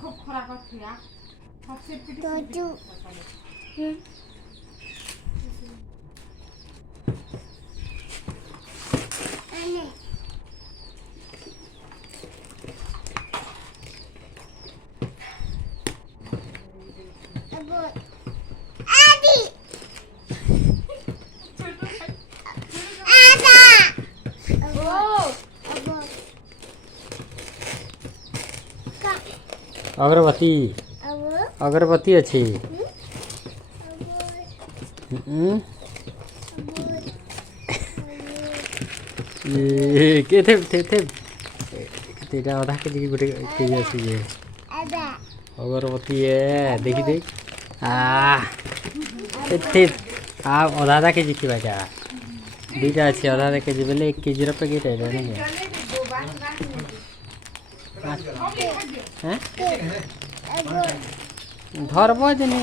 খুব খরা করছি সব সেফটি अगरबत्ती अगरबत्ती अच्छी के थे तेरा आधा के जी गोटे के जी अच्छी ये अगरबत्ती है देखी देख थे आधा आधा के जी की बाजा दीटा अच्छी आधा आधा के जी बोले 1 केजी पैकेट है नहीं है धरब नहीं